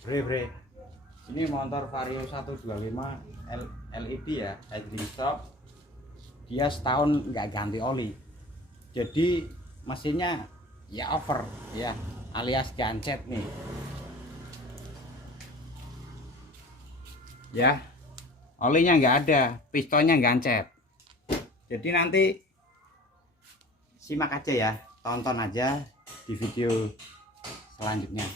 Bre, ini motor Vario 125 LED ya, idling stop. Dia setahun nggak ganti oli, jadi mesinnya ya over ya, alias gancet nih ya. Olinya nggak ada, pistonnya gancet. Jadi nanti simak aja ya, tonton aja di video selanjutnya.